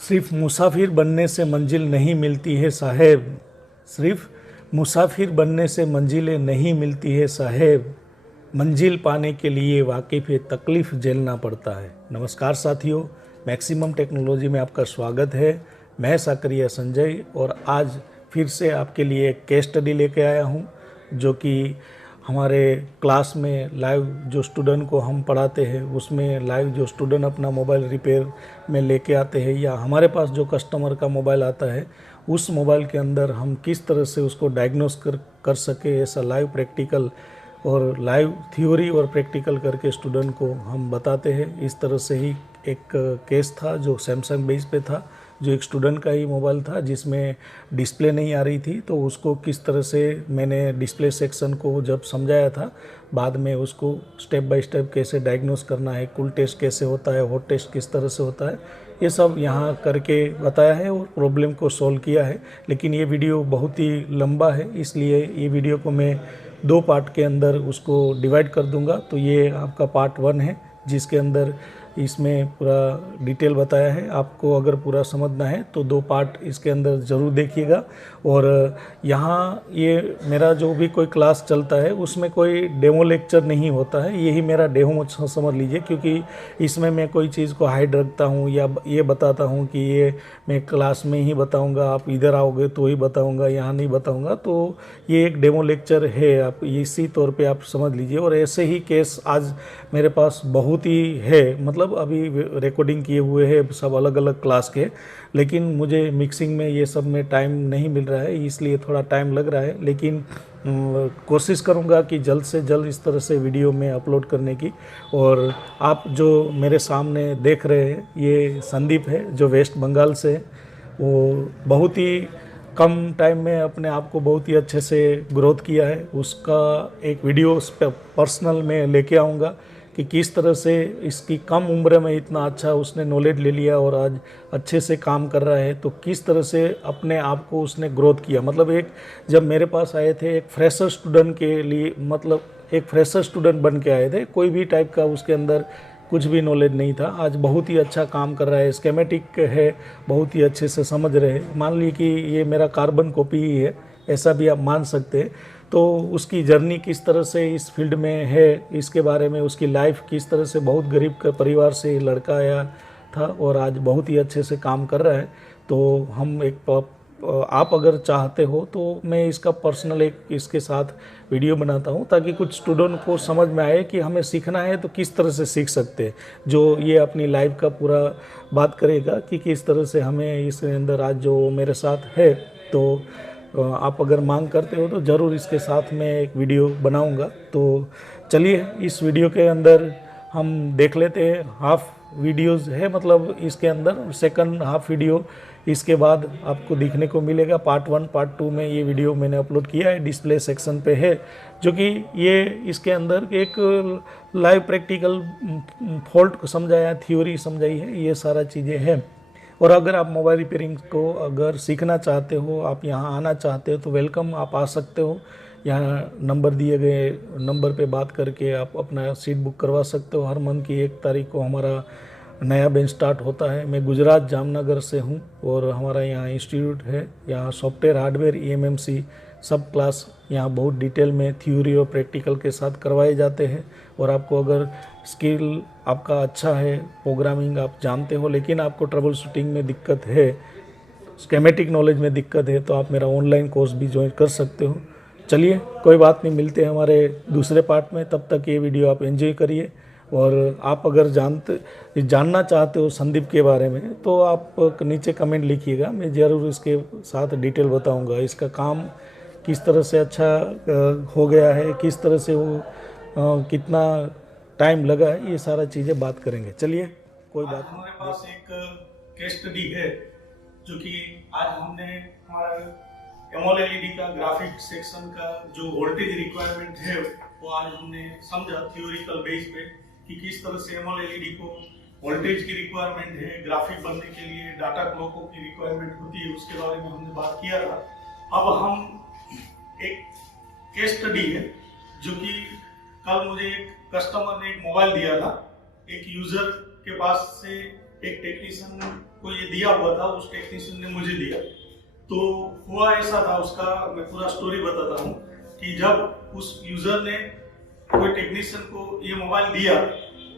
सिर्फ मुसाफिर बनने से मंजिल नहीं मिलती है साहेब। सिर्फ मुसाफिर बनने से मंजिलें नहीं मिलती है साहेब। मंजिल पाने के लिए वाकिफ़ तकलीफ़ झेलना पड़ता है। नमस्कार साथियों, मैक्सिमम टेक्नोलॉजी में आपका स्वागत है। मैं साकरिया संजय और आज फिर से आपके लिए एक केस स्टडी लेके आया हूँ, जो कि हमारे क्लास में लाइव जो स्टूडेंट को हम पढ़ाते हैं उसमें लाइव जो स्टूडेंट अपना मोबाइल रिपेयर में लेके आते हैं या हमारे पास जो कस्टमर का मोबाइल आता है उस मोबाइल के अंदर हम किस तरह से उसको डायग्नोस कर सके, ऐसा लाइव प्रैक्टिकल और लाइव थ्योरी और प्रैक्टिकल करके स्टूडेंट को हम बताते हैं। इस तरह से ही एक केस था जो सैमसंग बेस पे था, जो एक स्टूडेंट का ही मोबाइल था जिसमें डिस्प्ले नहीं आ रही थी। तो उसको किस तरह से मैंने डिस्प्ले सेक्शन को जब समझाया था, बाद में उसको स्टेप बाय स्टेप कैसे डायग्नोस करना है, कूल टेस्ट कैसे होता है, हॉट टेस्ट किस तरह से होता है, ये सब यहाँ करके बताया है और प्रॉब्लम को सॉल्व किया है। लेकिन ये वीडियो बहुत ही लंबा है, इसलिए ये वीडियो को मैं 2 पार्ट के अंदर उसको डिवाइड कर दूंगा। तो ये आपका पार्ट 1 है, जिसके अंदर इसमें पूरा डिटेल बताया है। आपको अगर पूरा समझना है तो 2 पार्ट इसके अंदर ज़रूर देखिएगा। और यहाँ ये मेरा जो भी कोई क्लास चलता है उसमें कोई डेमो लेक्चर नहीं होता है, यही मेरा डेमो समझ लीजिए, क्योंकि इसमें मैं कोई चीज़ को हाइड रखता हूँ या ये बताता हूँ कि ये मैं क्लास में ही बताऊँगा, आप इधर आओगे तो ही बताऊँगा, यहाँ नहीं बताऊँगा। तो ये एक डेमो लेक्चर है, आप इसी तौर पे आप समझ लीजिए। और ऐसे ही केस आज मेरे पास बहुत ही है, मतलब अभी रिकॉर्डिंग किए हुए हैं सब अलग अलग क्लास के, लेकिन मुझे मिक्सिंग में ये सब में टाइम नहीं मिल रहा है, इसलिए थोड़ा टाइम लग रहा है। लेकिन कोशिश करूँगा कि जल्द से जल्द इस तरह से वीडियो में अपलोड करने की। और आप जो मेरे सामने देख रहे हैं ये संदीप है, जो वेस्ट बंगाल से है। वो बहुत ही कम टाइम में अपने आप को बहुत ही अच्छे से ग्रोथ किया है। उसका एक वीडियो पर्सनल में लेके आऊँगा कि किस तरह से इसकी कम उम्र में इतना अच्छा उसने नॉलेज ले लिया और आज अच्छे से काम कर रहा है। तो किस तरह से अपने आप को उसने ग्रोथ किया, मतलब एक जब मेरे पास आए थे एक फ्रेशर स्टूडेंट के लिए, मतलब एक फ्रेशर स्टूडेंट बन के आए थे, कोई भी टाइप का उसके अंदर कुछ भी नॉलेज नहीं था। आज बहुत ही अच्छा काम कर रहा है, स्केमेटिक है, बहुत ही अच्छे से समझ रहे हैं। मान ली कि ये मेरा कार्बन कॉपी ही है, ऐसा भी आप मान सकते हैं। तो उसकी जर्नी किस तरह से इस फील्ड में है, इसके बारे में, उसकी लाइफ किस तरह से, बहुत गरीब का परिवार से लड़का आया था और आज बहुत ही अच्छे से काम कर रहा है। तो हम आप अगर चाहते हो तो मैं इसका पर्सनल एक इसके साथ वीडियो बनाता हूँ, ताकि कुछ स्टूडेंट को समझ में आए कि हमें सीखना है तो किस तरह से सीख सकते हैं। जो ये अपनी लाइफ का पूरा बात करेगा कि किस तरह से हमें इसके अंदर आज जो मेरे साथ है। तो आप अगर मांग करते हो तो ज़रूर इसके साथ में एक वीडियो बनाऊंगा। तो चलिए इस वीडियो के अंदर हम देख लेते हैं। हाफ वीडियोस है, मतलब इसके अंदर सेकंड हाफ वीडियो इसके बाद आपको देखने को मिलेगा। पार्ट 1 पार्ट 2 में ये वीडियो मैंने अपलोड किया है, डिस्प्ले सेक्शन पे है, जो कि ये इसके अंदर एक लाइव प्रैक्टिकल फॉल्ट को समझाया, थ्योरी समझाई है, ये सारा चीज़ें हैं। और अगर आप मोबाइल रिपेयरिंग को अगर सीखना चाहते हो, आप यहाँ आना चाहते हो तो वेलकम, आप आ सकते हो। यहाँ नंबर दिए गए नंबर पे बात करके आप अपना सीट बुक करवा सकते हो। हर मंथ की 1 तारीख को हमारा नया बैच स्टार्ट होता है। मैं गुजरात जामनगर से हूँ और हमारा यहाँ इंस्टीट्यूट है। यहाँ सॉफ्टवेयर, हार्डवेयर, EMMC सब क्लास यहाँ बहुत डिटेल में थ्योरी और प्रैक्टिकल के साथ करवाए जाते हैं। और आपको अगर स्किल आपका अच्छा है, प्रोग्रामिंग आप जानते हो, लेकिन आपको ट्रबल शूटिंग में दिक्कत है, स्केमेटिक नॉलेज में दिक्कत है, तो आप मेरा ऑनलाइन कोर्स भी ज्वाइन कर सकते हो। चलिए कोई बात नहीं, मिलते हैं हमारे दूसरे पार्ट में। तब तक ये वीडियो आप एंजॉय करिए। और आप अगर जानना चाहते हो संदीप के बारे में तो आप नीचे कमेंट लिखिएगा, मैं ज़रूर इसके साथ डिटेल बताऊंगा। इसका काम किस तरह से अच्छा हो गया है, किस तरह से वो कितना टाइम लगा है, ये सारा चीज़ें बात करेंगे। चलिए कोई बात नहीं। हमारे पास एक केस स्टडी है, जो कि आज हमने हमारा एमोलेड का ग्राफिक सेक्शन का जो वोल्टेज रिक्वायरमेंट है वो आज हमने समझा थ्योरिकल बेस पे कि किस तरह से एमोलेड को वोल्टेज की रिक्वायरमेंट है, ग्राफिक बनने के लिए डाटा क्लॉकों की रिक्वायरमेंट होती है, उसके बारे में हमने बात किया था। अब हम एक केस स्टडी है, जो कि कल मुझे एक कस्टमर ने एक मोबाइल दिया था, एक यूजर के पास से एक टेक्नीशियन को ये दिया हुआ था, उस टेक्नीशियन ने मुझे दिया। तो हुआ ऐसा था, उसका मैं पूरा स्टोरी बताता हूँ कि जब उस यूजर ने कोई टेक्नीशियन को ये मोबाइल दिया,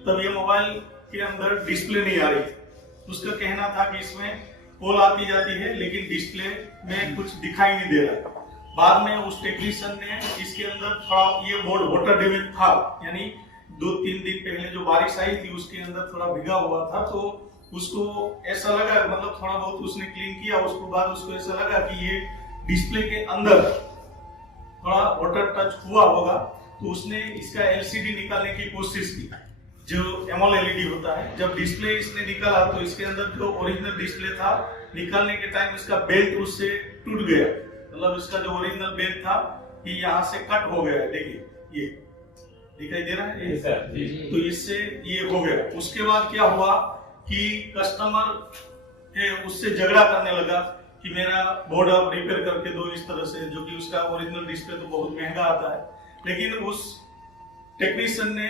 तब ये मोबाइल के अंदर डिस्प्ले नहीं आ रही थी। उसका कहना था कि इसमें कॉल आती जाती है लेकिन डिस्प्ले में कुछ दिखाई नहीं दे रहा। बाद में उस टेक्नीशियन ने इसके अंदर थोड़ा ये बोर्ड वाटर डैमेज था, यानी 2-3 दिन पहले जो बारिश आई थी उसके अंदर थोड़ा भिगा हुआ था, तो उसको ऐसा लगा, मतलब थोड़ा बहुत उसने क्लीन किया, उसके बाद उसको ऐसा लगा कि ये डिस्प्ले के अंदर थोड़ा वाटर टच हुआ होगा, तो उसने इसका एलसीडी निकालने की कोशिश की, जो एमोलेड होता है। जब डिस्प्ले इसने निकाला तो इसके अंदर जो ओरिजिनल डिस्प्ले था, निकालने के टाइम इसका बेल्ट उससे टूट गया, मतलब इसका जो ओरिजिनल बेल्ट था ये यहाँ से कट हो गया है, देखिए ये दिखाई दे रहा है ये, तो इससे ये हो गया। उसके बाद क्या हुआ कि कस्टमर है उससे झगड़ा करने लगा कि मेरा बोर्ड आप रिपेयर करके दो इस तरह से, जो कि उसका ओरिजिनल डिस्प्ले तो बहुत महंगा आता है। लेकिन उस टेक्नीशियन ने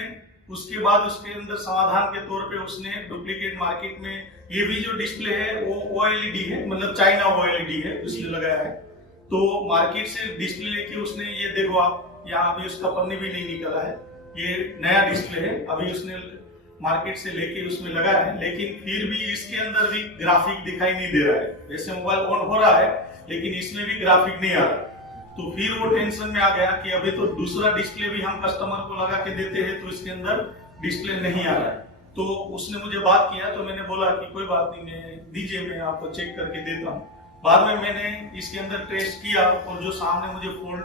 उसके बाद उसके अंदर समाधान के तौर पे उसने डुप्लीकेट मार्केट में ये भी जो डिस्प्ले है वो OLED है, मतलब चाइना OLED है उसने लगाया है। तो मार्केट से डिस्प्ले लेके उसने, ये देखो आप यहाँ अभी उसका पन्नी भी नहीं निकला है, ये नया डिस्प्ले है, अभी उसने मार्केट से लेके उसमें लगाया है, लेकिन फिर भी इसके अंदर भी ग्राफिक दिखाई नहीं दे रहा है। वैसे मोबाइल ऑन हो रहा है लेकिन इसमें भी ग्राफिक नहीं आ रहा। तो फिर वो टेंशन में आ गया कि अभी तो दूसरा डिस्प्ले भी हम कस्टमर को लगा के देते हैं तो इसके अंदर डिस्प्ले नहीं आ रहा है। तो उसने मुझे बात किया, तो मैंने बोला कि कोई बात नहीं, मैं दीजिए, मैं आपको चेक करके देता हूँ। बाद में मैंने इसके अंदर टेस्ट किया और जो सामने मुझे फॉल्ट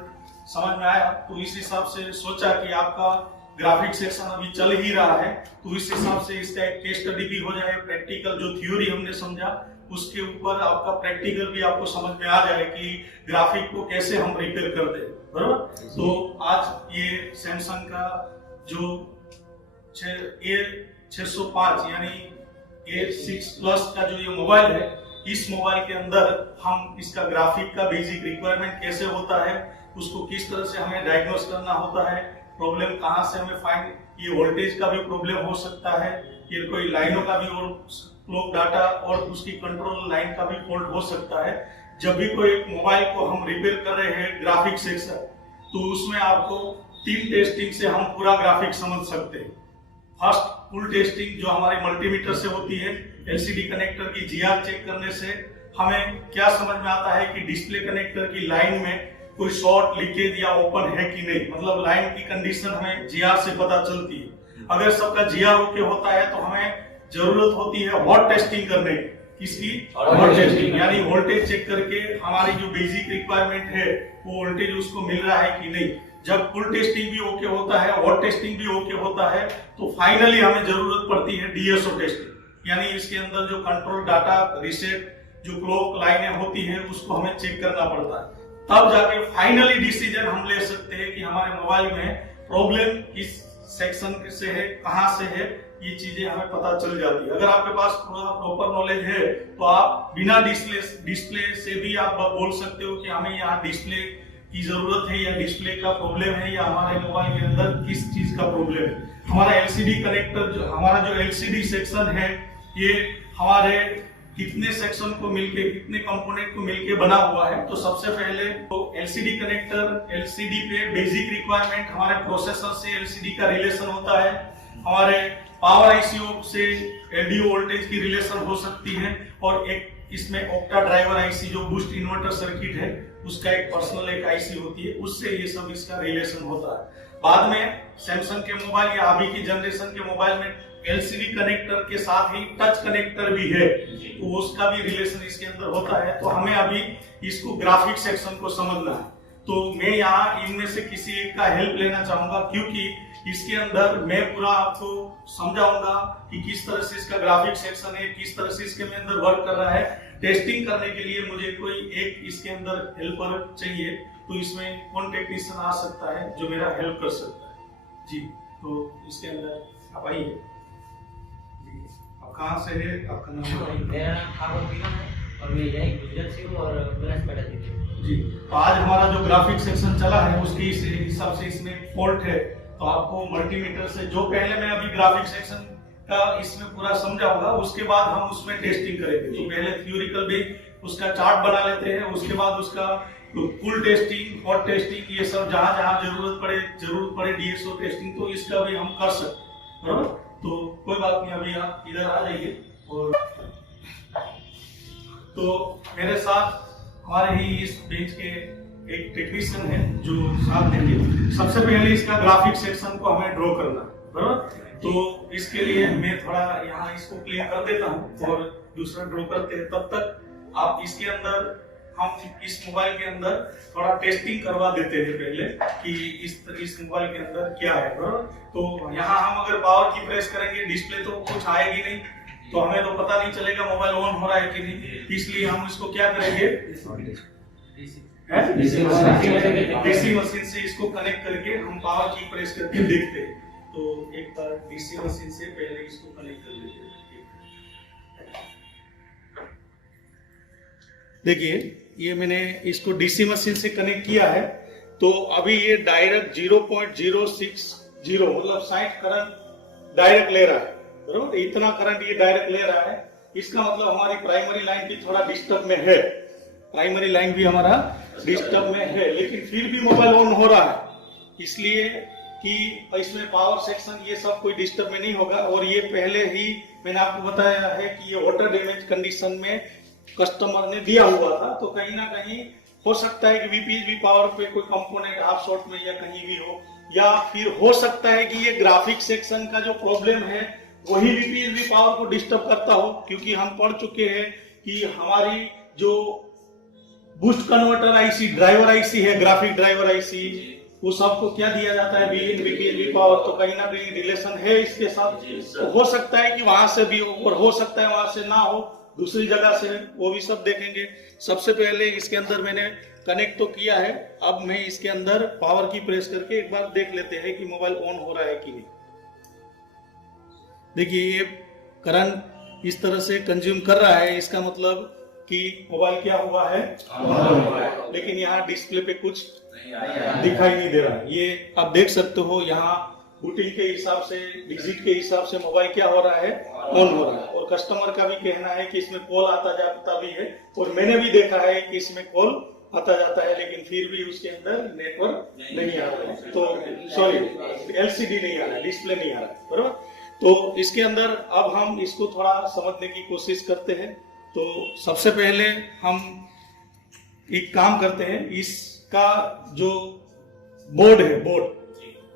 समझ में आया, तो इस हिसाब से सोचा कि आपका ग्राफिक सेक्शन अभी चल ही रहा है, तो इस हिसाब से इसका एक केस स्टडी भी हो जाए, प्रैक्टिकल जो थ्योरी हमने समझा उसके ऊपर आपका प्रैक्टिकल भी आपको समझ में आ जाए कि ग्राफिक को कैसे हम रिपेयर कर दे, बराबर। तो आज ये सैमसंग का जो A605 यानी A6 प्लस का जो ये मोबाइल है, इस मोबाइल के अंदर हम इसका ग्राफिक का बेसिक रिक्वायरमेंट कैसे होता है, उसको किस तरह से हमें डायग्नोस करना होता है, प्रॉब्लम कहाँ से हमें फाइंड, ये वोल्टेज का भी प्रॉब्लम हो सकता है, ये कोई लाइनों का भी और क्लॉक डाटा और उसकी कंट्रोल लाइन का भी फॉल्ट हो सकता है। जब भी कोई मोबाइल को हम रिपेयर कर रहे हैं ग्राफिक सेक्शन, तो उसमें आपको 3 टेस्टिंग से हम पूरा ग्राफिक समझ सकते हैं। फर्स्ट फुल टेस्टिंग जो हमारे मल्टीमीटर से होती है, एलसीडी कनेक्टर की जीआर चेक करने से हमें क्या समझ में आता है कि डिस्प्ले कनेक्टर की लाइन में कोई शॉर्ट, लीकेज या ओपन है कि नहीं, मतलब लाइन की कंडीशन हमें जीआर से पता चलती है। अगर सबका जीआर ओके होता है तो हमें जरूरत होती है हॉट टेस्टिंग करने की, किसकी, हॉट टेस्टिंग, यानी वोल्टेज चेक करके हमारी जो बेसिक रिक्वायरमेंट है वो वोल्टेज उसको मिल रहा है कि नहीं। जब फुल टेस्टिंग भी ओके होता है, हॉट टेस्टिंग भी ओके होता है, तो फाइनली हमें जरूरत पड़ती है डीएसओ टेस्टिंग, यानी इसके अंदर जो कंट्रोल डाटा, रीसेट, जो क्लॉक लाइनें होती है उसको हमें चेक करना पड़ता है। तब जाके फाइनली डिसीजन हम ले सकते हैं कि हमारे मोबाइल में प्रॉब्लम किस सेक्शन से है, कहां से है, ये चीजें हमें पता चल जाती है। अगर आपके पास पूरा प्रॉपर नॉलेज है तो आप बिना डिस्प्ले से भी आप बोल सकते हो कि हमें यहाँ डिस्प्ले की जरूरत है या डिस्प्ले का प्रॉब्लम है या हमारे मोबाइल के अंदर किस चीज का प्रॉब्लम है। हमारा एलसीडी कनेक्टर, हमारा जो एलसीडी सेक्शन है, ये हमारे कितने सेक्शन को मिलके, कितने कंपोनेंट को मिलके बना हुआ है। तो सबसे पहले तो एलसीडी कनेक्टर, एलसीडी पे बेसिक रिक्वायरमेंट, हमारे प्रोसेसर से एलसीडी का रिलेशन होता है, हमारे पावर आईसीओ से एलडीओ वोल्टेज की रिलेशन हो सकती है, और एक इसमें ऑक्टा ड्राइवर आईसी जो बूस्ट इन्वर्टर सर्किट है उसका एक पर्सनल एक आईसी होती है, उससे ये सब इसका रिलेशन होता है। बाद में सैमसंग के मोबाइल या अभी की जनरेशन के मोबाइल में एलसीडी कनेक्टर के साथ ही टच कनेक्टर भी है, तो उसका भी रिलेशन इसके अंदर होता है। तो हमें अभी इसको ग्राफिक सेक्शन को समझना है, तो मैं यहाँ इनमें से किसी एक का हेल्प लेना चाहूंगा, क्योंकि इसके अंदर मैं पूरा आपको समझाऊंगा कि किस तरह से इसका ग्राफिक सेक्शन है, किस तरह से इसके अंदर वर्क कर रहा है। टेस्टिंग करने के लिए मुझे कोई एक इसके अंदर हेल्पर चाहिए, तो इसमें कौन टेक्नीशियन आ सकता है जो मेरा हेल्प कर सकता है। जी, तो इसके अंदर आप आइए। आप कहाँ से है, आपका नाम? मेरा नाम आरोप है और मैं यही गुजरात से हूँ और बनासकांठा से। जी, तो आज हमारा जो ग्राफिक सेक्शन चला है उसके हिसाब से इसमें फॉल्ट है, तो आपको मल्टीमीटर से, जो पहले मैं अभी ग्राफिक सेक्शन का इसमें पूरा समझा होगा, उसके बाद हम उसमें टेस्टिंग करेंगे। तो पहले थ्योरिकल भी उसका चार्ट बना लेते हैं, उसके बाद उसका फुल टेस्टिंग, हॉट टेस्टिंग, ये सब जहां जहां जरूरत पड़े डीएसओ टेस्टिंग, तो इसका भी हम कर सकते हैं, बराबर। तो कोई बात नहीं, अभी आप इधर आ जाइए। और तो मेरे साथ हमारे ही इस बेंच के एक टेक्नीशियन है जो साथ देंगे। सबसे पहले इसका ग्राफिक सेक्शन को हमें ड्रॉ करना है, बराबर। तो इसके लिए मैं थोड़ा यहाँ इसको क्लियर कर देता हूँ और दूसरा ड्रॉ करते हैं। तब तक आप इसके अंदर, हम इस मोबाइल के अंदर थोड़ा टेस्टिंग करवा देते हैं पहले कि इस मोबाइल के अंदर क्या है, बराबर। तो यहाँ हम अगर पावर की प्रेस करेंगे, डिस्प्ले तो कुछ आएगी नहीं, तो हमें तो पता नहीं चलेगा मोबाइल ऑन हो रहा है कि नहीं। इसलिए हम इसको क्या करेंगे, डीसी मशीन से इसको कनेक्ट करके हम पावर की प्रेस करके देखते हैं। तो एक बार डीसी मशीन से पहले इसको कनेक्ट कर लेते हैं। देखिए, ये मैंने इसको डीसी मशीन से कनेक्ट किया है। तो अभी ये डायरेक्ट 0.060 मतलब 60 करंट डायरेक्ट ले रहा है, बराबर। इतना करंट ये डायरेक्ट ले रहा है। इसका मतलब हमारी प्राइमरी लाइन भी थोड़ा डिस्टर्ब में है, प्राइमरी लाइन भी हमारा डिस्टर्ब में है, लेकिन फिर भी मोबाइल ऑन हो रहा है, इसलिए कि इसमें पावर सेक्शन ये सब कोई डिस्टर्ब में नहीं होगा। और ये पहले ही मैंने आपको बताया है कि ये वाटर डैमेज कंडीशन में कस्टमर ने दिया हुआ था। तो कहीं ना कहीं हो सकता है कि वीपीएसबी पावर पे कोई कंपोनेंट हाफ शॉर्ट में या कहीं भी हो, या फिर हो सकता है कि ये ग्राफिक सेक्शन का जो प्रॉब्लम है वही वीपीएसबी पावर को डिस्टर्ब करता हो, क्योंकि हम पढ़ चुके हैं कि हमारी जो boost converter IC, driver IC है, ग्राफिक ड्राइवर आईसी, वो सबको क्या दिया जाता है, वीपीएसबी पावर। तो कहीं ना कहीं रिलेशन है इसके साथ। तो हो सकता है कि वहां से भी हो और हो सकता है वहां से ना हो, दूसरी जगह से, वो भी सब देखेंगे। सबसे पहले इसके अंदर मैंने कनेक्ट तो किया है, अब मैं इसके अंदर पावर की प्रेस करके एक बार देख लेते हैं कि मोबाइल ऑन हो रहा है कि नहीं। देखिए, ये करंट इस तरह से कंज्यूम कर रहा है, इसका मतलब कि मोबाइल क्या हुआ है, लेकिन यहाँ डिस्प्ले पे कुछ दिखाई नहीं दे रहा है। ये आप देख सकते हो, यहाँ बूटिंग के हिसाब से, डिजिट के हिसाब से मोबाइल क्या हो रहा है, ऑन हो रहा है। और कस्टमर का भी कहना है कि इसमें कॉल आता जाता भी है, और मैंने भी देखा है कि इसमें कॉल आता जाता है, लेकिन फिर भी उसके अंदर नेटवर्क नहीं आ रहा है। तो सॉरी, एलसीडी नहीं आ रहा है, डिस्प्ले नहीं आ रहा है, बराबर। तो इसके अंदर अब हम इसको थोड़ा समझने की कोशिश करते हैं। तो सबसे पहले हम एक काम करते हैं, इसका जो बोर्ड है, बोर्ड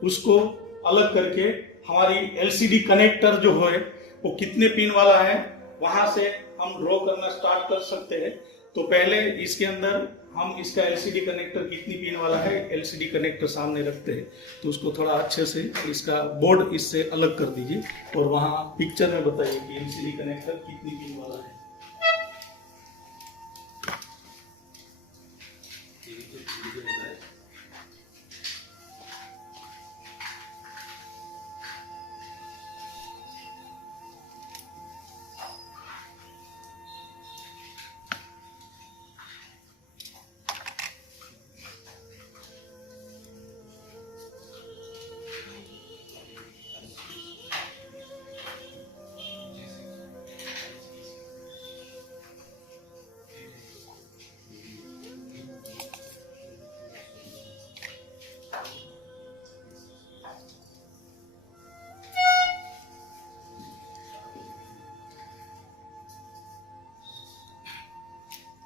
उसको अलग करके हमारी एलसीडी कनेक्टर जो है वो कितने पिन वाला है, वहां से हम ड्रॉ करना स्टार्ट कर सकते हैं। तो पहले इसके अंदर हम इसका एलसीडी कनेक्टर कितनी पिन वाला है, एलसीडी कनेक्टर सामने रखते हैं। तो उसको थोड़ा अच्छे से इसका बोर्ड इससे अलग कर दीजिए और वहां पिक्चर में बताइए कि एलसीडी कनेक्टर कितनी पिन वाला है।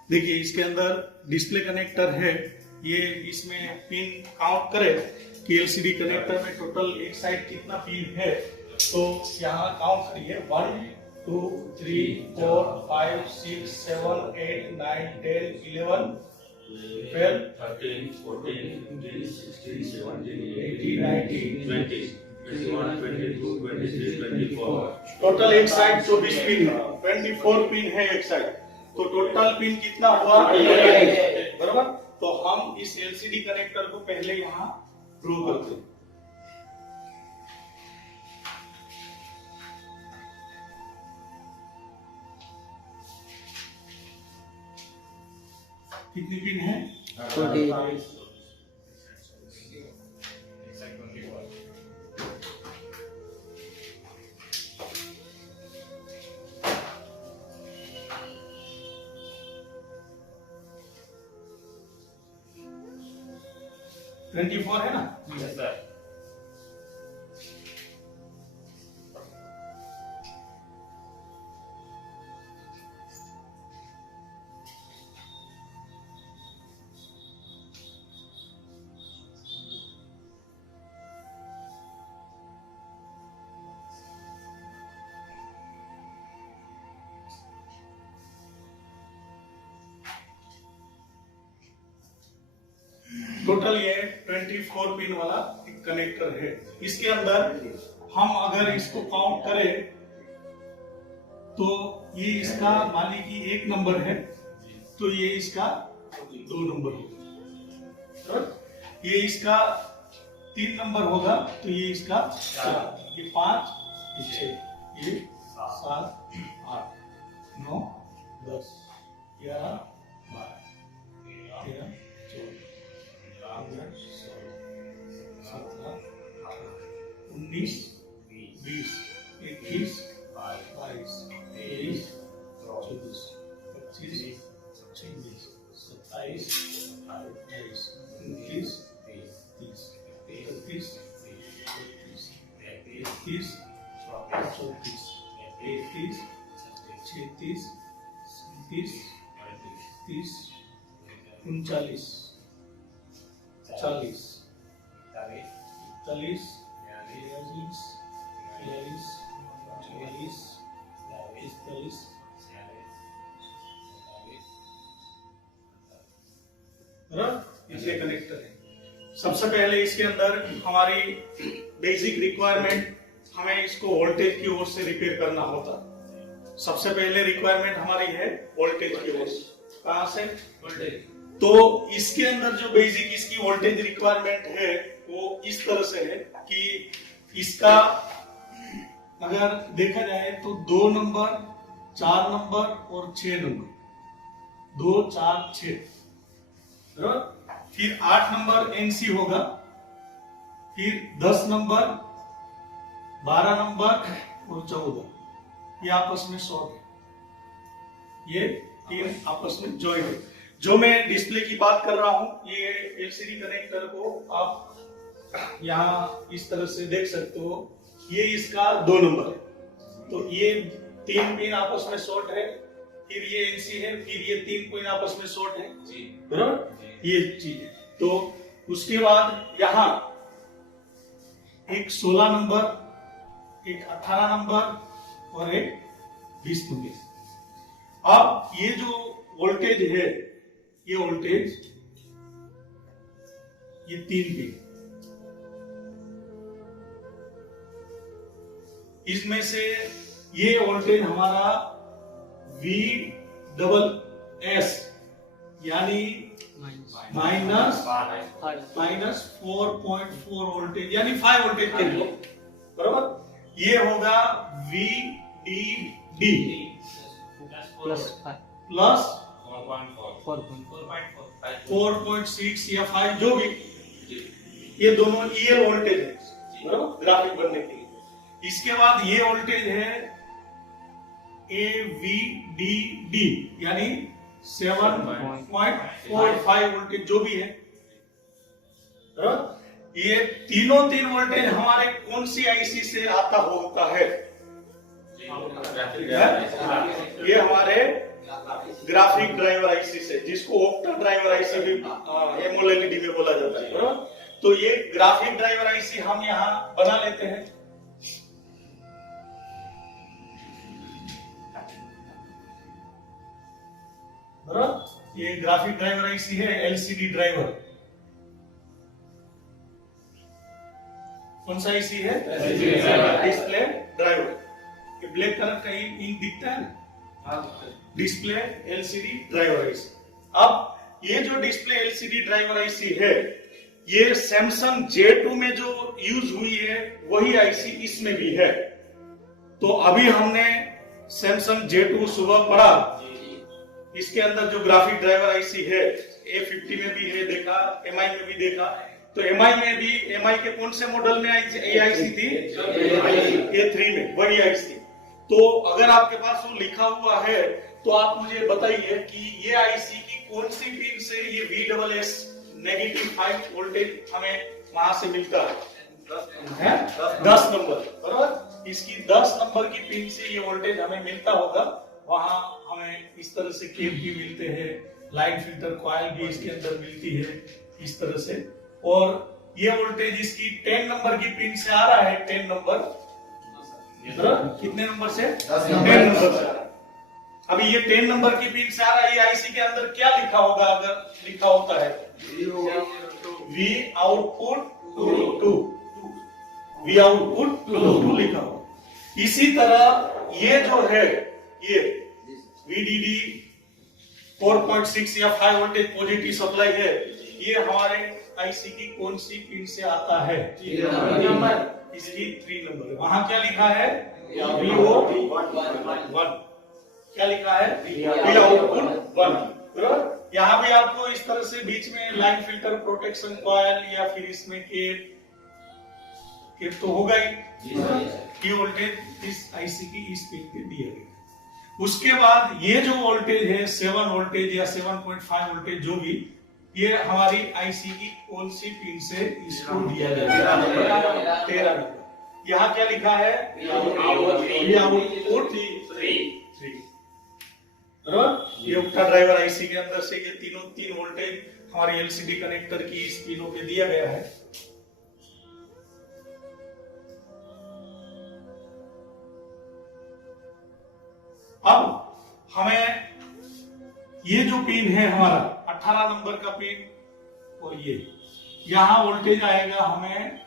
देखिए, इसके अंदर डिस्प्ले कनेक्टर है, ये इसमें पिन काउंट करें कि एलसीडी कनेक्टर में टोटल एक साइड कितना पिन है। तो यहाँ काउंट करिए, 1 2 3 4 5 6 7 8 9 10 11 12 13 14 15 16 17 18 19 20 21 22 23 24। टोटल एक साइड 24 पिन है, 24 पिन है एक साइड। तो टोटल पिन कितना हुआ, बराबर। तो हम इस एलसीडी कनेक्टर को पहले यहाँ ड्रॉ करते हैं। कितनी पिन है, 20। 24 है ना? Yes sir. टोटल ये 24 पिन वाला एक कनेक्टर है। इसके अंदर हम अगर इसको काउंट करें तो ये इसका मान लीजिए 1 नंबर है, तो ये इसका 2 नंबर होगा, ये इसका 3 नंबर होगा, तो ये इसका 4, ये 5, ये 6, ये 7, 8, 9, 10, 11, 12, 13, 14, 17, 19, 20, 21, 22, 23, 24, 25, 26, 27, 28, 29, 30, 31, 32, 33, 34, 35, 36, 37, 30, 39, 40, 41, 42, 43, 44, 45, 46 ये कनेक्टर है। सबसे पहले इसके अंदर हमारी बेसिक रिक्वायरमेंट, हमें इसको वोल्टेज की ओर से रिपेयर करना होता। सबसे पहले रिक्वायरमेंट हमारी है वोल्टेज की ओर से। कहां से? वोल्टेज। तो इसके अंदर जो बेसिक इसकी वोल्टेज रिक्वायरमेंट है वो इस तरह से है कि इसका अगर देखा जाए तो 2 नंबर, 4 नंबर और 6 नंबर, 2, 4, 6, फिर 8 नंबर एनसी होगा, फिर 10 नंबर, 12 नंबर और 14, ये आपस में शॉर्ट है, ये 3 आपस में जॉइंट है। जो मैं डिस्प्ले की बात कर रहा हूं, ये एलसीडी कनेक्टर को आप यहाँ इस तरह से देख सकते हो, ये इसका 2 नंबर है, तो ये 3 पिन आपस में शॉर्ट है, फिर ये एनसी है, फिर ये 3 पिन आपस में शॉर्ट है, बराबर, ये चीज है। तो उसके बाद यहाँ एक 16 नंबर, एक 18 नंबर और एक 20 नंबर। अब ये जो वोल्टेज है, ये वोल्टेज, ये 3 पिन, इसमें से ये वोल्टेज हमारा VSS यानी माइनस 4.4 वोल्टेज यानी 5 वोल्टेज के लिए, बराबर। ये होगा VDD प्लस 4.6 या 5 जो भी, ये दोनों EL वोल्टेज है, बराबर, ग्राफिक बनने के लिए। इसके बाद ये वोल्टेज है AVDD यानी 7.45 वोल्टेज जो भी है, ये तीनों 3 वोल्टेज हमारे कौन सी आईसी से आता होता है? ये हमारे ग्राफिक ड्राइवर आईसी से, जिसको ऑक्टा ड्राइवर आईसी भी एमओएलईडी में बोला जाता है। तो ये ग्राफिक ड्राइवर आईसी हम यहाँ बना लेते हैं। ये ग्राफिक ड्राइवर आईसी है, एलसीडी ड्राइवर। कौन सा आईसी है? Display driver. ये ब्लैक कलर का इंक दिखता है ना, डिस्प्ले एलसीडी ड्राइवर आईसी। अब ये जो डिस्प्ले एलसीडी ड्राइवर आईसी है, ये सैमसंग J2 में जो यूज हुई है वही आईसी इसमें भी है। तो अभी हमने सैमसंग J2 सुबह पढ़ा, इसके अंदर जो ग्राफिक ड्राइवर आईसी है A50 में भी है देखा, MI में भी देखा। तो MI में भी, MI के कौन से मॉडल में आईसी थी? A3 में वही आईसी। तो अगर आपके पास वो लिखा हुआ है तो आप मुझे बताइए कि ये आईसी की कौन सी पिन से ये VSS -5 वोल्टेज हमें वहां से मिलता है 10 नंबर, बराबर। इसकी 10 नंबर की पिन से ये वोल्टेज हमें मिलता होगा, वहां हमें इस तरह से केप भी मिलते हैं, लाइन फिल्टर कॉइल भी इसके अंदर मिलती है इस तरह से। और ये वोल्टेज इसकी 10 नंबर की पिन से आ रहा है, 10 नंबर, कितने नंबर से? 10 नंबर से आ रहा है। अभी ये 10 नंबर की पिन से आ रहा है, ये आईसी के अंदर क्या लिखा होगा? अगर लिखा होता है V आउटपुट 2, V आउटपुट 2 लिखा होगा। इसी तरह ये जो है, ये VDD 4.6 या 5 वोल्टेज पॉजिटिव सप्लाई है, ये हमारे आईसी की कौन सी पिन से आता है? इसकी 3 नंबर। वहां क्या लिखा है? VO1, क्या लिखा है? V output 1। यहाँ भी आपको इस तरह से बीच में लाइन फिल्टर प्रोटेक्शन कॉइल या फिर इसमें केप तो होगा ही। ये वोल्टेज इस आईसी की इस पिन पे दिया गया है। उसके बाद ये जो वोल्टेज है 7 वोल्टेज या 7.5 वोल्टेज जो भी, ये हमारी आईसी की कौन सी पिन से इसको दिया गया है? 13 नंबर। यहाँ क्या लिखा है? V output 3। ये उक्टा ड्राइवर आईसी के अंदर से ये तीन वोल्टेज हमारे एलसीडी कनेक्टर की इस पिनों पे दिया गया है। अब हमें ये जो पिन है हमारा 18 नंबर का पिन, और ये यहां वोल्टेज आएगा हमें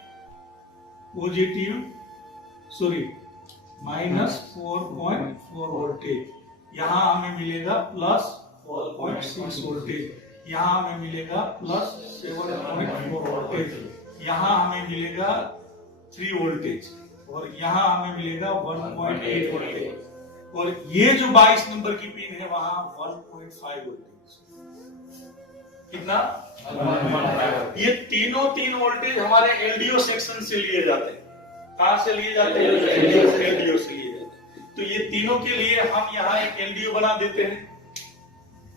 -4.4 वोल्टेज, यहां हमें मिलेगा +4.6 वोल्टेज, यहां हमें मिलेगा +7.4 वोल्टेज, यहां हमें मिलेगा 3 वोल्टेज, और यहां हमें मिलेगा 1.8 वोल्टेज। और ये जो 22 नंबर की पिन है वहां 1.5 वोल्टेज। कितना? 1.5। ये तीन वोल्टेज हमारे एलडीओ सेक्शन से लिए जाते हैं। कहां से लिए जाते हैं? एलडीओ से लिए जाते हैं। तो ये तीनों के लिए हम यहाँ एक एलडीओ बना देते हैं।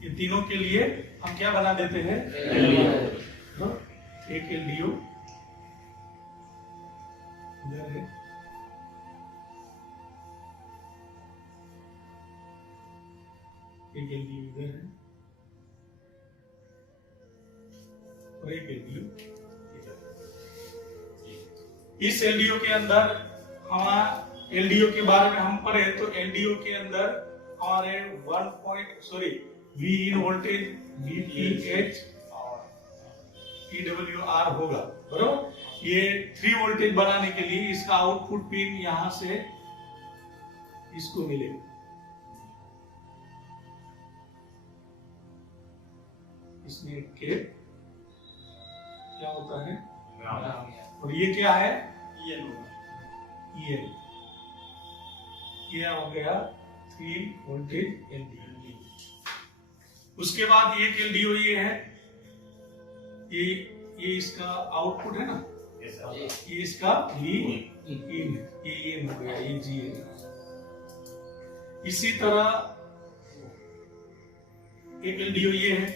ये तीनों के लिए हम क्या बना देते हैं? एक एलडीओ इधर है, एक एलडीओ इधर है, और एक एलडीओ इधर है। इस एलडीओ के अंदर हमारा एलडीओ के बारे में हम पढ़े तो एलडीओ के अंदर हमारे V इन वोल्टेज, VPH और PWR होगा, बरोबर। ये 3 वोल्टेज बनाने के लिए इसका आउटपुट पिन यहां से इसको मिलेगा, इसमें एक केप क्या होता है, और ये क्या है? EN। ये हो गया 3 वोल्टेज एलडीओ। उसके बाद एक एलडीओ ये है, ये इसका आउटपुट है ना, ये इसका V इन, ये हो गया, ये G है। इसी तरह एक एलडीओ ये है,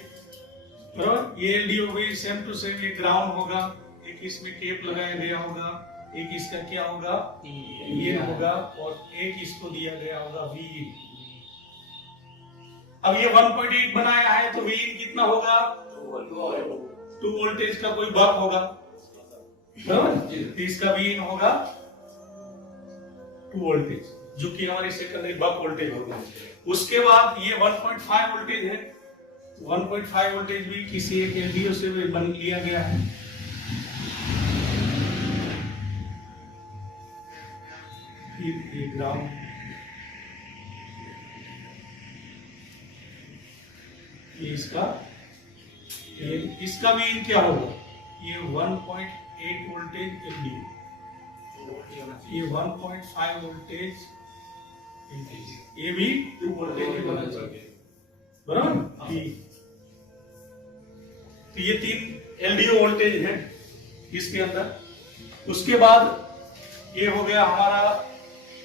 बराबर। ये एलडीओ भी सेम टू सेम, ये ग्राउंड होगा, एक इसमें केप लगाया गया होगा, एक इसका क्या होगा? ये होगा, और एक इसको दिया गया होगा V इन। अब ये 1.8 बनाया है तो V इन कितना होगा? 2 वोल्टेज का कोई बक होगा, बराबर। इसका V इन होगा 2 वोल्टेज, जो कि हमारी सेकेंडरी बक वोल्टेज होगा। उसके बाद ये 1.5 वोल्टेज है, 1.5 वोल्टेज भी किसी एक एलडीओ से बन लिया गया है। फिर ग्राउंड, ये इसका भी इन क्या होगा? ये 1.8 वोल्टेज एलडीओ, ये 1.5 वोल्टेज एलडीओ, ये भी 2 वोल्टेज बना चाहिए, बराबर। तो ये 3 एलडीओ वोल्टेज है इसके अंदर। उसके बाद ये हो गया हमारा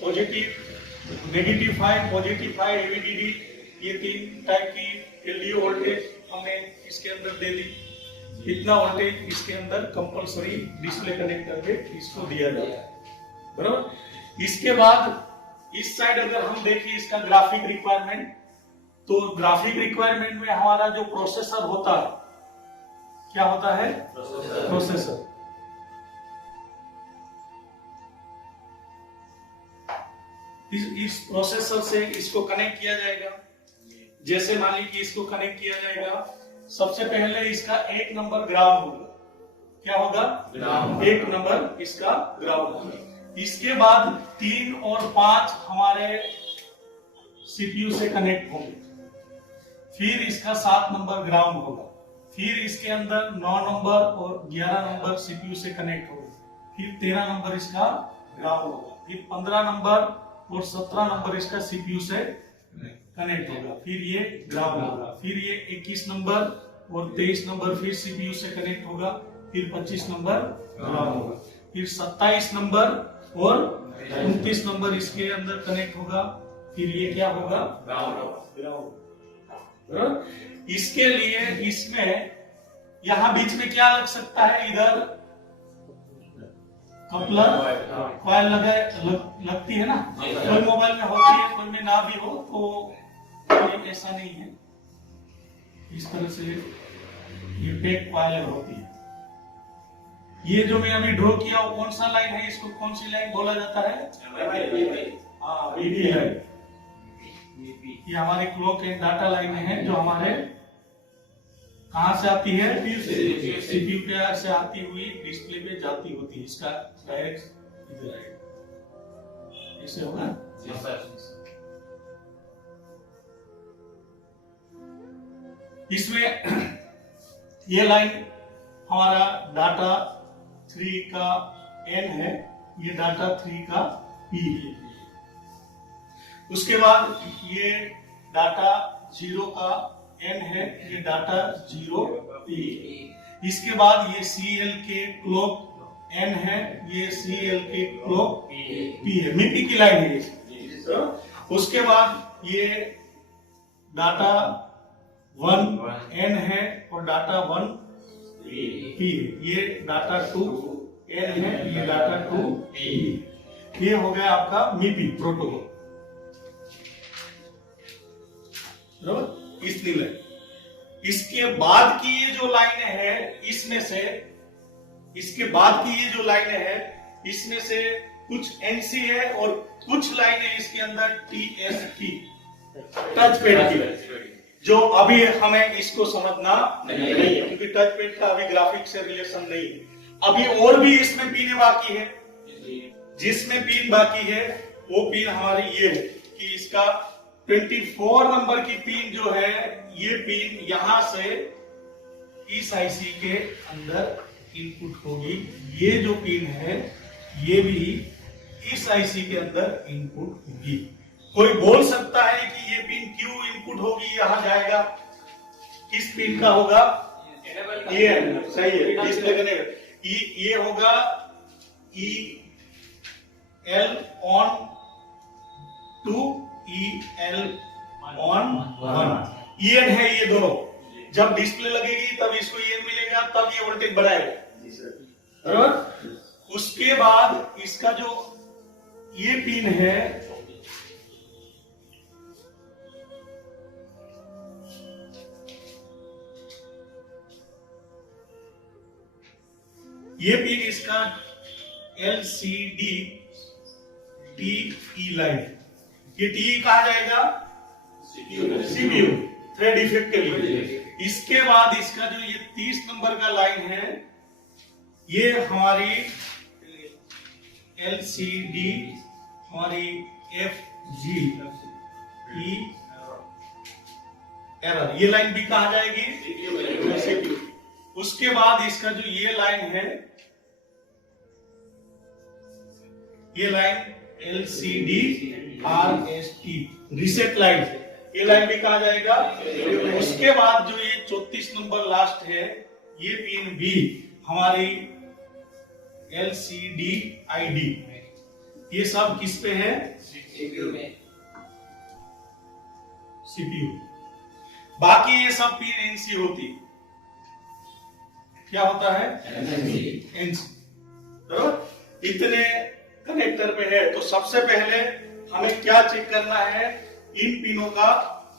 पॉजिटिव, -5, +5 एवीडीडी, ये 3 टाइप की एलडीओ वोल्टेज हमने इसके अंदर दे दी। इतना वोल्टेज इसके अंदर कंपलसरी डिस्प्ले कनेक्टर पे इसको दिया जाता है, बराबर। इसके बाद इस साइड अगर हम देखें इसका ग्राफिक रिक्वायरमेंट, तो ग्राफिक रिक्वायरमेंट में हमारा जो प्रोसेसर होता है, क्या होता है? प्रोसेसर। इस प्रोसेसर से इसको कनेक्ट किया जाएगा। जैसे मान लीजिए इसको कनेक्ट किया जाएगा, सबसे पहले इसका 1 नंबर ग्राउंड होगा। क्या होगा? ग्राउंड। 1 नंबर इसका ग्राउंड होगा। इसके बाद 3 और 5 हमारे सीपीयू से कनेक्ट होंगे। फिर इसका 7 नंबर ग्राउंड होगा। फिर इसके अंदर 9 नंबर और 11 नंबर सीपीयू से कनेक्ट होगा। फिर 13 नंबर इसका ग्राउंड होगा। फिर 15 नंबर और 17 नंबर इसका सीपीयू से कनेक्ट होगा। फिर ये ग्राउंड होगा। फिर ये 21 नंबर और 23 नंबर फिर सीपीयू से कनेक्ट होगा। फिर 25 नंबर ग्राउंड होगा। फिर 27 नंबर और 29 नंबर इसके अंदर कनेक्ट होगा। फिर ये क्या होगा? ग्राउंड। इसके लिए इसमें यहां बीच में क्या लग सकता है? इधर कपलर कॉइल लगती है ना, कोई मोबाइल में होती है, कोई में ना भी हो, तो ऐसा नहीं है। इस तरह से ये पैक कॉइल होती है। ये जो मैं अभी ड्रॉ किया वो कौन सा लाइन है? इसको कौन सी लाइन बोला जाता है? हाँ, वीडी लाइन। ये हमारे क्लॉक एंड डाटा लाइन है, जो हमारे कहां से आती है? सीपीयू पे से आती हुई डिस्प्ले पे जाती होती है। इसका डायरेक्ट इधर आएगा, ऐसे होगा। इसमें ये लाइन हमारा डाटा 3 का N है, ये डाटा 3 का P है। उसके बाद ये डाटा 0 का N है, ये डाटा 0 P है। इसके बाद ये CL के क्लॉक N है, ये CL के क्लॉक P है। मिट्टी की लाइन है ये। उसके बाद ये डाटा 1 N है और डाटा 1 P है। ये डाटा 2 N है, ये डाटा 2 P है। ये हो गया आपका MIPI प्रोटोकॉल, बराबर। इसलिए लाइन। इसके बाद की ये जो लाइन है, इसमें से इसके बाद की ये जो लाइन है, इसमें से कुछ NC है और कुछ लाइनें इसके अंदर TSP, टच पैड की, जो अभी हमें इसको समझना नहीं है, क्योंकि टच पैड का अभी ग्राफिक से रिलेशन नहीं है। अभी और भी इसमें पिन बाकी है। जिसमें पिन बाकी है वो पिन हमारी ये है कि इसका 24 नंबर की पिन जो है, ये पिन यहां से इस आईसी के अंदर इनपुट होगी। ये जो पिन है ये भी इस आईसी के अंदर इनपुट होगी। कोई बोल सकता है कि ये पिन क्यों इनपुट होगी, यहां जाएगा, किस पिन का होगा? ये सही है, डिस्प्ले कनेक्ट। ये होगा EL on 2, EL on 1। EN है ये दोनों। जब डिस्प्ले लगेगी तब इसको EN मिलेगा, तब ये वोल्टेज बढ़ाएगा, बराबर। उसके बाद इसका जो ये पिन है, ये पिन इसका LCD TE लाइन। ये TE कहा जाएगा? CPU, थ्रेड इफेक्ट के लिए। इसके बाद इसका जो ये 30 नंबर का लाइन है, ये हमारी LCD, हमारी FG E एरर, ये लाइन भी कहा जाएगी CPU। उसके बाद इसका जो ये लाइन है, ये line LCD RST reset line, ये लाइन भी कहा जाएगा। उसके बाद जो ये 34 नंबर लास्ट है, ये पिन भी हमारी LCD ID, ये सब किस पे है? CPU। बाकी ये सब पिन NC होती, क्या होता है एनसी। बराबर, इतने कनेक्टर पे है तो सबसे पहले हमें क्या चेक करना है, इन पिनों का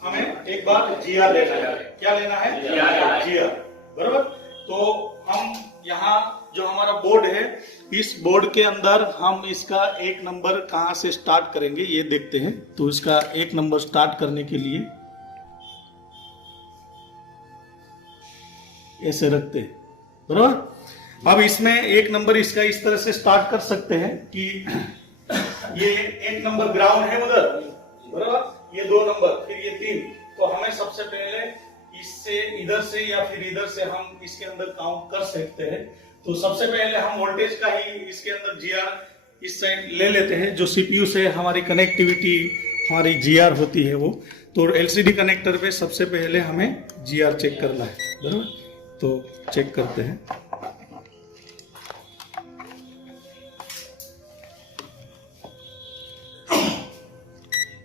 हमें एक बार जीआर लेना है। क्या लेना है? जीआर। बराबर, तो हम यहाँ जो हमारा बोर्ड है, इस बोर्ड के अंदर हम इसका एक नंबर कहां से स्टार्ट करेंगे ये देखते हैं। तो इसका एक नंबर स्टार्ट करने के लिए ऐसे रखते हैं। बराबर, अब इसमें एक नंबर इसका इस तरह से स्टार्ट कर सकते हैं कि ये एक नंबर ग्राउंड है उधर, बराबर, ये 2 नंबर, फिर ये 3। तो हमें सबसे पहले इससे इधर से या फिर इधर से हम इसके अंदर काउंट कर सकते हैं। तो सबसे पहले हम वोल्टेज का ही इसके अंदर जीआर इस साइड ले लेते हैं, जो सीपीयू से हमारी कनेक्टिविटी हमारी जीआर होती है वो। तो एलसीडी कनेक्टर पे सबसे पहले हमें जीआर चेक करना है। बराबर, तो चेक करते हैं।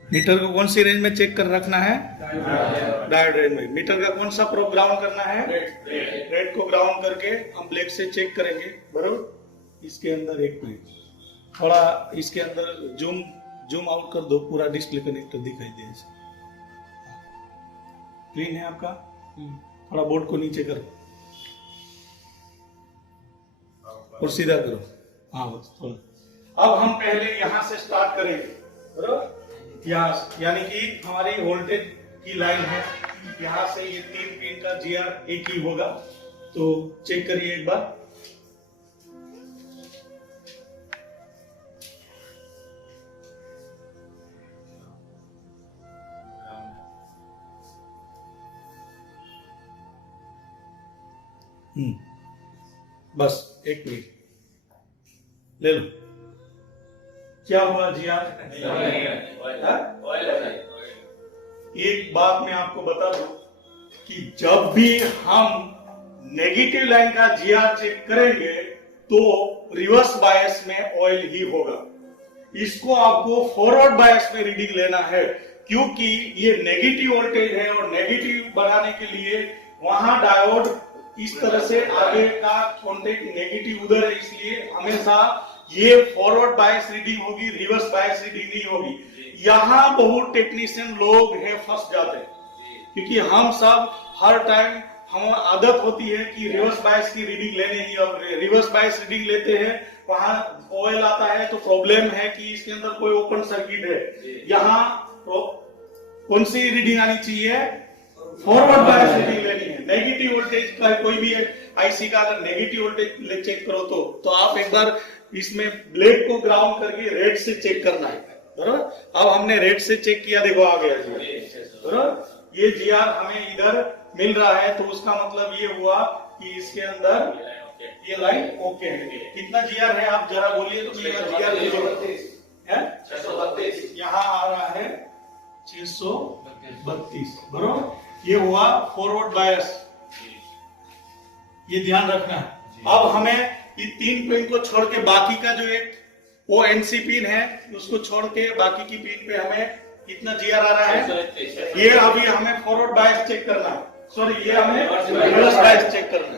मीटर को कौन सी रेंज में चेक कर रखना है? डायोड रेंज में। मीटर का कौन सा प्रोब ग्राउंड करना है? रेड को ग्राउंड करके हम ब्लैक से चेक करेंगे। बराबर, इसके अंदर एक मिनट, थोड़ा इसके अंदर जूम आउट कर दो, पूरा डिस्प्ले कनेक्टर दिखाई दे। क्लीन है आपका? थोड़ा बोर्ड को नीचे करो और सीधा करो। हाँ बस थोड़ा। अब हम पहले यहाँ से स्टार्ट करेंगे। बराबर, यहाँ यानी कि हमारी वोल्टेज की लाइन है, यहाँ से ये 3 पिन का जीआर एक ही होगा। तो चेक करिए एक बार। बस एक मिनट ले लो। क्या हुआ जीआर? एक बात मैं आपको बता दूं कि जब भी हम नेगेटिव लाइन का जीआर चेक करेंगे तो रिवर्स बायस में ऑयल ही होगा। इसको आपको फॉरवर्ड बायस में रीडिंग लेना है, क्योंकि ये नेगेटिव वोल्टेज है और नेगेटिव बढ़ाने के लिए वहां डायोड इस तरह से आगे का कॉन्टेक्ट नेगेटिव उधर है, इसलिए हमेशा ये फॉरवर्ड बायस रीडिंग होगी, रिवर्स बायस रीडिंग नहीं होगी। यहाँ बहुत टेक्नीशियन लोग हैं फंस जाते हैं, क्योंकि हम सब हर टाइम हम आदत होती है कि रिवर्स बायस की रीडिंग लेने ही, और रिवर्स बायस रीडिंग लेते हैं, वहां ऑयल आता है तो प्रॉब्लम है कि इसके अंदर कोई ओपन सर्किट है। यहाँ कौन सी रीडिंग आनी चाहिए? फॉरवर्ड बायस रीडिंग लेनी है। नेगेटिव वोल्टेज का कोई भी आईसी का अगर नेगेटिव वोल्टेज चेक करो तो आप एक बार इसमें ब्लैक को ग्राउंड करके रेड से चेक करना है। बराबर, अब हमने रेड से चेक किया, देखो आ गया जीआर। बराबर, ये जीआर हमें इधर मिल रहा है, तो उसका मतलब ये हुआ कि इसके अंदर ये लाइन ओके है। कितना जीआर है आप जरा बोलिए तो। जीआर 632 यहाँ आ रहा है 632। बराबर, ये हुआ फॉरवर्ड बायस, ये ध्यान रखना है। अब हमें ये 3 पिन को छोड़ के बाकी का जो एक वो एनसी पिन है उसको छोड़ के बाकी की पिन पे हमें कितना जीआर आ रहा है? ये अभी हमें फॉरवर्ड बायस चेक करना है, सॉरी ये हमें रिवर्स बायस चेक करना है।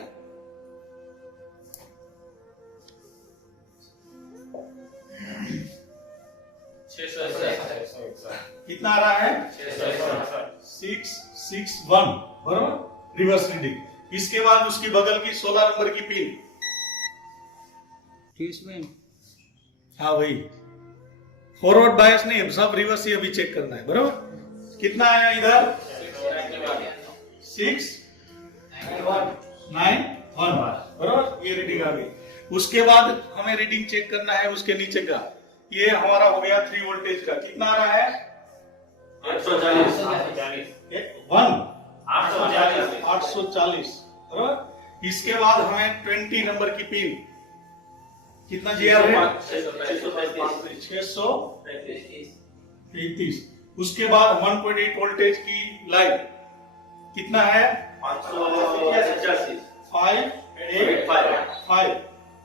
कितना आ रहा है? 661। बराबर, रिवर्स रीडिंग। इसके बाद उसकी बगल की 16 नंबर की पिन, हाँ भाई फॉरवर्ड बायस नहीं, सब रिवर्स ही अभी चेक करना है। बराबर, कितना आया इधर? 691। बराबर, ये रीडिंग आ गई। उसके बाद हमें रीडिंग चेक करना है उसके नीचे का। ये हमारा हो गया 3 वोल्टेज का। कितना आ रहा है? 840। बराबर, इसके बाद हमें 20 नंबर की पिन, कितना जीआर है? 633। उसके बाद 1.8 वोल्टेज की लाइन, कितना है? 585।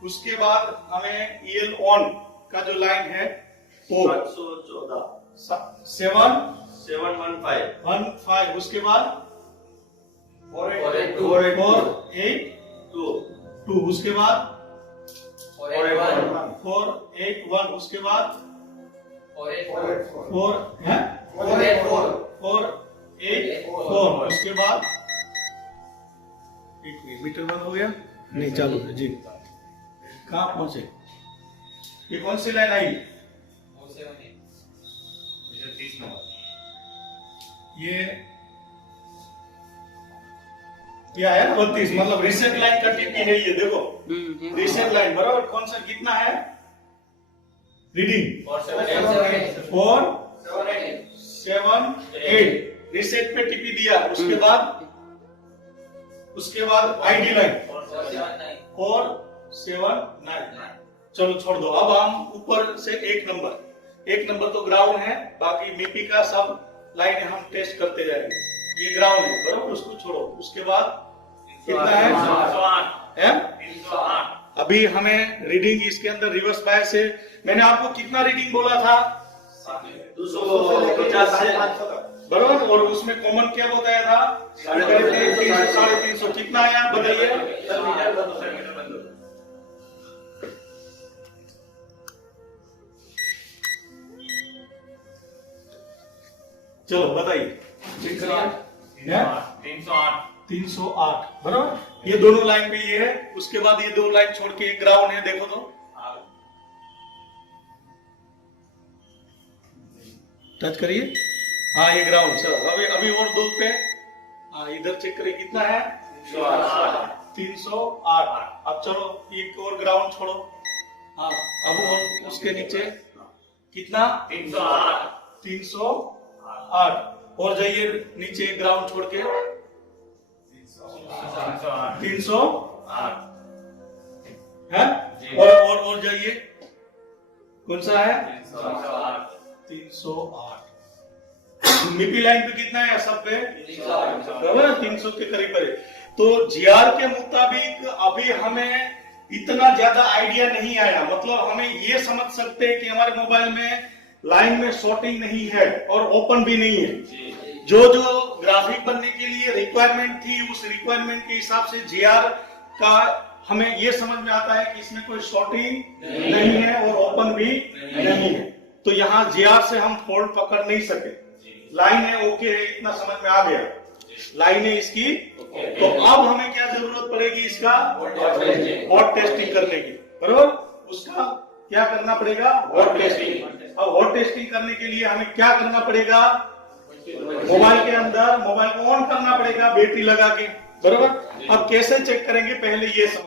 उसके बाद हमें EL ऑन का जो लाइन है वो 715। उसके बाद 482। 2 उसके बाद 481 481 उसके बाद 484 4 है 484 उसके बाद एक मिनट मीटर बंद हो गया नहीं चालू है जी कहाँ पहुंचे ये कौन सी लाइन आई 478 ये आया 32 मतलब रिसेंट लाइन का टीपी है ये देखो रिसेंट लाइन बराबर कौन सा कितना है रीडिंग 478 रिसेट पे टीपी दिया उसके बाद आईडी लाइन 479 चलो छोड़ दो अब हम ऊपर से एक नंबर तो ग्राउंड है बाकी मीपी का सब लाइन हम टेस्ट करते जाएंगे ये ग्राउंड है बराबर उसको छोड़ो उसके बाद कितना है 308 अभी हमें रीडिंग इसके अंदर रिवर्स बायस है मैंने आपको कितना रीडिंग बोला था 250 से बराबर और उसमें कॉमन क्या बताया था 350 कितना आया बताइए चलो बताइए 308 बराबर ये दोनों लाइन पे ये है उसके बाद ये दो लाइन छोड़ के एक ग्राउंड है देखो तो टच करिए हाँ ये ग्राउंड सर अभी और दूर पे हाँ इधर चेक करिए कितना है 308 अब चलो एक और ग्राउंड छोड़ो हाँ अब और उसके नीचे कितना 308 और जाइए नीचे एक ग्राउंड छोड़ के 308 है और जाइए कौन सा है 308 मिपी लाइन पे कितना है सब पे 300 के करीब है तो जीआर के मुताबिक अभी हमें इतना ज्यादा आइडिया नहीं आया मतलब हमें ये समझ सकते हैं कि हमारे मोबाइल में लाइन में शॉर्टिंग नहीं है और ओपन भी नहीं है जो ग्राफिक बनने के लिए रिक्वायरमेंट थी उस रिक्वायरमेंट के हिसाब से जीआर का हमें ये समझ में आता है कि इसमें कोई शॉर्टिंग नहीं है और ओपन भी नहीं है तो यहाँ जीआर से हम फॉल्ट पकड़ नहीं सके लाइन है ओके है इतना समझ में आ गया लाइन है इसकी तो अब हमें क्या जरूरत पड़ेगी इसका हॉट टेस्टिंग करने की बराबर उसका क्या करना पड़ेगा हॉट टेस्टिंग अब हॉट टेस्टिंग करने के लिए हमें क्या करना पड़ेगा मोबाइल के अंदर मोबाइल को ऑन करना पड़ेगा बैटरी लगा के बराबर अब कैसे चेक करेंगे पहले ये